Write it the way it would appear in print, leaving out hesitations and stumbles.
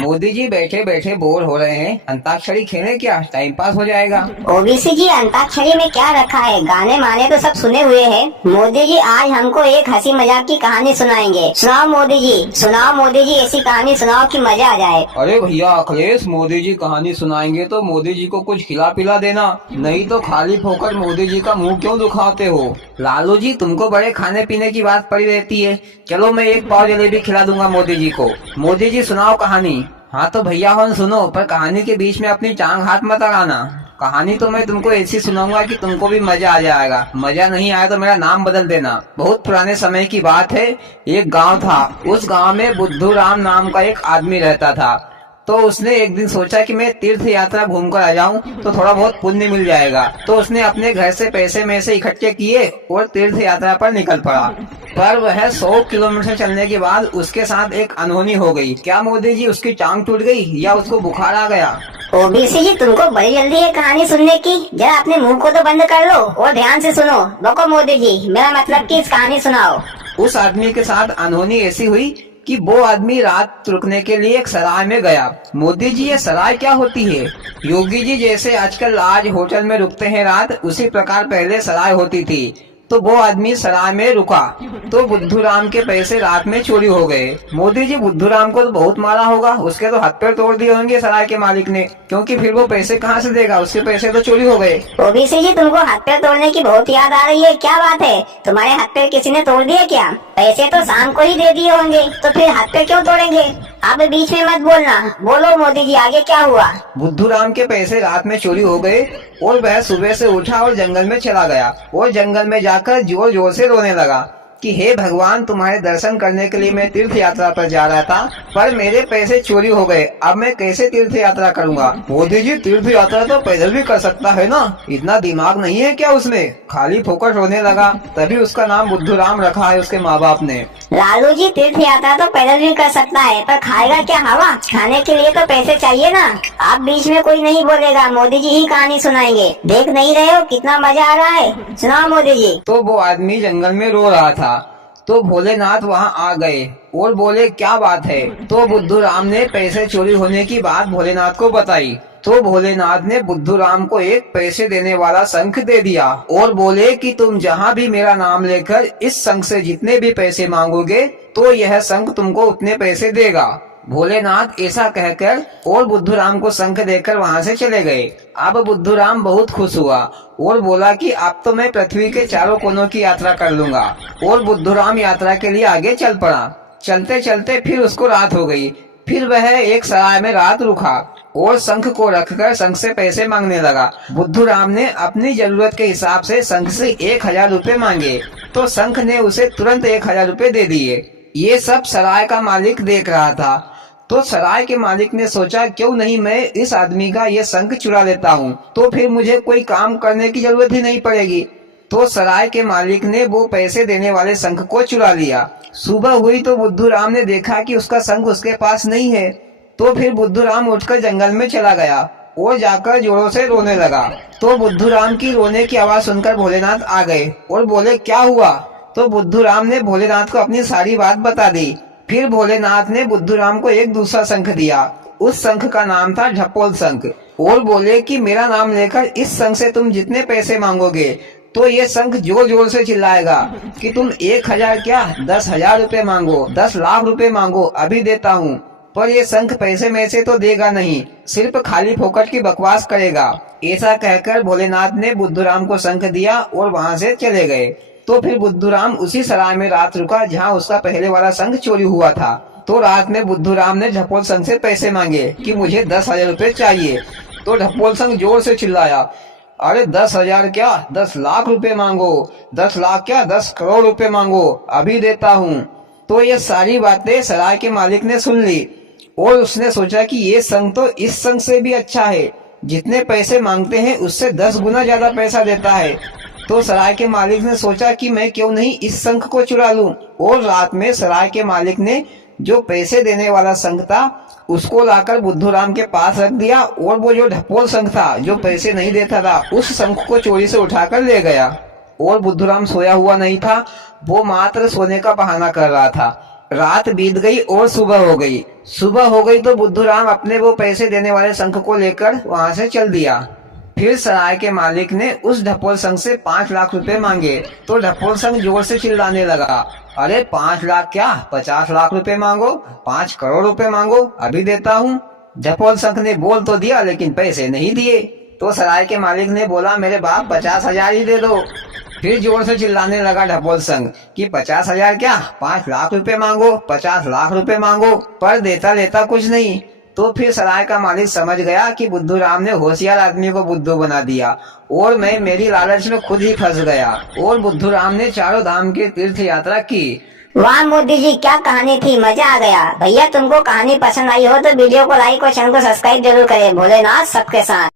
मोदी जी बैठे बैठे बोर हो रहे हैं, अंताक्षरी खेलें क्या? टाइम पास हो जाएगा। ओबीसी जी, अंताक्षरी में क्या रखा है? गाने माने तो सब सुने हुए हैं। मोदी जी आज हमको एक हंसी मजाक की कहानी सुनाएंगे। सुनाओ मोदी जी, सुनाओ मोदी जी, ऐसी कहानी सुनाओ कि मजा आ जाए। अरे भैया अखिलेश, मोदी जी कहानी सुनाएंगे तो मोदी जी को कुछ खिला पिला देना, नहीं तो खाली फोकर मोदी जी का मुंह क्यों दुखाते हो? लालू जी, तुमको बड़े खाने पीने की बात पड़ी रहती है। चलो मैं एक पाव जलेबी खिला दूंगा मोदी जी को। मोदी जी सुनाओ कहानी। हाँ तो भैया हन सुनो, पर कहानी के बीच में अपनी टांग हाथ मत अड़ाना। कहानी तो मैं तुमको ऐसी सुनाऊंगा कि तुमको भी मजा आ जाएगा। मजा नहीं आया तो मेरा नाम बदल देना। बहुत पुराने समय की बात है। एक गांव था। उस गांव में बुद्धू राम नाम का एक आदमी रहता था। तो उसने एक दिन सोचा कि मैं तीर्थ यात्रा घूमकर आ जाऊं तो थोड़ा बहुत पुण्य मिल जाएगा। तो उसने अपने घर से पैसे में से इकट्ठे किए और तीर्थ यात्रा पर निकल पड़ा। पर वह 100 किलोमीटर चलने के बाद उसके साथ एक अनहोनी हो गई। क्या मोदी जी, उसकी टांग टूट गई या उसको बुखार आ गया? ओबीसी जी, तुमको बड़ी जल्दी है कहानी सुनने की। जरा अपने मुंह को तो बंद कर लो और ध्यान से सुनो। बको मोदी जी, मेरा मतलब कि इस कहानी सुनाओ। उस आदमी के साथ अनहोनी ऐसी हुई कि वो आदमी रात रुकने के लिए एक सराय में गया। मोदी जी, ये सराय क्या होती है? योगी जी, जैसे आजकल आज होटल में रुकते हैं रात, उसी प्रकार पहले सराय होती थी। तो वो आदमी सराय में रुका तो बुद्धू राम के पैसे रात में चोरी हो गए। मोदी जी, बुद्धू राम को तो बहुत मारा होगा, उसके तो हाथ पैर तोड़ दिए होंगे सराय के मालिक ने, क्योंकि फिर वो पैसे कहाँ से देगा? उसके पैसे तो चोरी हो गए। ओबीसी जी, तुमको हाथ पैर तोड़ने की बहुत याद आ रही है। क्या बात है, तुम्हारे हाथ पैर किसी ने तोड़ दिए क्या? पैसे तो शाम को ही दे दिए होंगे, तो फिर हाथ पैर क्यों तोड़ेंगे? आप बीच में मत बोलना। बोलो मोदी जी, आगे क्या हुआ? बुद्धू राम के पैसे रात में चोरी हो गए और वह सुबह से उठा और जंगल में चला गया और जंगल में जाकर जोर जोर से रोने लगा कि हे भगवान, तुम्हारे दर्शन करने के लिए मैं तीर्थ यात्रा पर जा रहा था, पर मेरे पैसे चोरी हो गए। अब मैं कैसे तीर्थ यात्रा करूंगा? मोदी जी, तीर्थ यात्रा तो पैदल भी कर सकता है ना, इतना दिमाग नहीं है क्या उसमें? खाली फोकट रोने लगा। तभी उसका नाम बुद्धू राम रखा है उसके माँ बाप ने। लालू जी, तीर्थ यात्रा तो पैदल भी कर सकता है, पर खाएगा क्या हवा? खाने के लिए तो पैसे चाहिए ना। आप बीच में कोई नहीं बोलेगा, मोदी जी ही कहानी सुनाएंगे। देख नहीं रहे हो कितना मजा आ रहा है? सुनाओ मोदी जी। तो वो आदमी जंगल में रो रहा था तो भोलेनाथ वहाँ आ गए और बोले, क्या बात है? तो बुद्धू राम ने पैसे चोरी होने की बात भोलेनाथ को बताई। तो भोलेनाथ ने बुद्धू राम को एक पैसे देने वाला शंख दे दिया और बोले कि तुम जहाँ भी मेरा नाम लेकर इस शंख से जितने भी पैसे मांगोगे तो यह शंख तुमको उतने पैसे देगा। भोलेनाथ ऐसा कहकर और बुद्धू राम को शंख देकर वहाँ से चले गए। अब बुद्धू राम बहुत खुश हुआ और बोला कि अब तो मैं पृथ्वी के चारों कोनों की यात्रा कर लूंगा। और बुद्धू राम यात्रा के लिए आगे चल पड़ा। चलते चलते फिर उसको रात हो गई। फिर वह एक सराय में रात रुका और शंख को रखकर शंख से पैसे मांगने लगा। बुद्धू राम ने अपनी जरूरत के हिसाब से शंख से 1000 रुपए मांगे तो शंख ने उसे तुरंत 1000 रुपए दे दिए। ये सब सराय का मालिक देख रहा था। तो सराय के मालिक ने सोचा, क्यों नहीं मैं इस आदमी का ये शंख चुरा लेता हूँ, तो फिर मुझे कोई काम करने की जरूरत ही नहीं पड़ेगी। तो सराय के मालिक ने वो पैसे देने वाले शंख को चुरा लिया। सुबह हुई तो बुद्धू राम ने देखा कि उसका शंख उसके पास नहीं है। तो फिर बुद्धू राम उठकर जंगल में चला गया और जाकर जोरों से रोने लगा। तो बुद्धू राम की रोने की आवाज सुनकर भोलेनाथ आ गए और बोले, क्या हुआ? तो बुद्धू राम ने भोलेनाथ को अपनी सारी बात बता दी। फिर भोलेनाथ ने बुद्धू राम को एक दूसरा शंख दिया। उस शंख का नाम था ढपोल शंख और बोले कि मेरा नाम लेकर इस शंख से तुम जितने पैसे मांगोगे तो ये शंख जोर जोर से चिल्लाएगा कि तुम 1000 क्या 10,000 रुपए मांगो, 10 लाख रुपए मांगो, अभी देता हूँ। पर ये शंख पैसे में से तो देगा नहीं, सिर्फ खाली फोकट की बकवास करेगा। ऐसा कहकर भोलेनाथ ने बुद्धू राम को शंख दिया और वहाँ से चले गए। तो फिर बुद्धू राम उसी सराय में रात रुका जहाँ उसका पहले वाला शंख चोरी हुआ था। तो रात में बुद्धू राम ने ढपोल शंख से पैसे मांगे कि मुझे 10,000 रुपए चाहिए। तो ढपोल शंख जोर से चिल्लाया, अरे 10,000 क्या 10 लाख रुपए मांगो, 10 लाख क्या 10 करोड़ रुपए मांगो, अभी देता हूँ। तो ये सारी बातें सराय के मालिक ने सुन ली और उसने सोचा कि ये शंख तो इस शंख से भी अच्छा है, जितने पैसे मांगते हैं उससे 10 गुना ज्यादा पैसा देता है। तो सराय के मालिक ने सोचा कि मैं क्यों नहीं इस शंख को चुरा लूं। और रात में सराय के मालिक ने जो पैसे देने वाला शंख था उसको लाकर बुद्धू राम के पास रख दिया और वो जो ढपोल शंख था जो पैसे नहीं देता था उस शंख को चोरी से उठाकर ले गया। और बुद्धू राम सोया हुआ नहीं था, वो मात्र सोने का बहाना कर रहा था। रात बीत गई और सुबह हो गई। सुबह हो गई तो बुद्धूराम अपने वो पैसे देने वाले संख को लेकर वहां से चल दिया। फिर सराय के मालिक ने उस ढपोल संघ से 5 लाख रुपए मांगे तो ढपोल संघ जोर से चिल्लाने लगा, अरे 5 लाख क्या, 50 लाख रुपए मांगो, 5 करोड़ रुपए मांगो, अभी देता हूँ। ढपोल संघ ने बोल तो दिया लेकिन पैसे नहीं दिए। तो सराय के मालिक ने बोला, मेरे बाप 50,000 ही दे दो। फिर जोर से चिल्लाने लगा ढपोल संघ कि 50,000 क्या, 5 लाख रुपए मांगो, 50 लाख रुपए मांगो, पर देता लेता कुछ नहीं। तो फिर सराय का मालिक समझ गया कि बुद्धूराम ने होशियार आदमी को बुद्धू बना दिया और मैं मेरी लालच में खुद ही फंस गया। और बुद्धूराम ने चारों धाम की तीर्थ यात्रा की। वाह मोदी जी, क्या कहानी थी, मजा आ गया। भैया तुमको कहानी पसंद आई हो तो वीडियो को लाइक और चैनल को सब्सक्राइब जरूर करें। भोलेनाथ सबके साथ।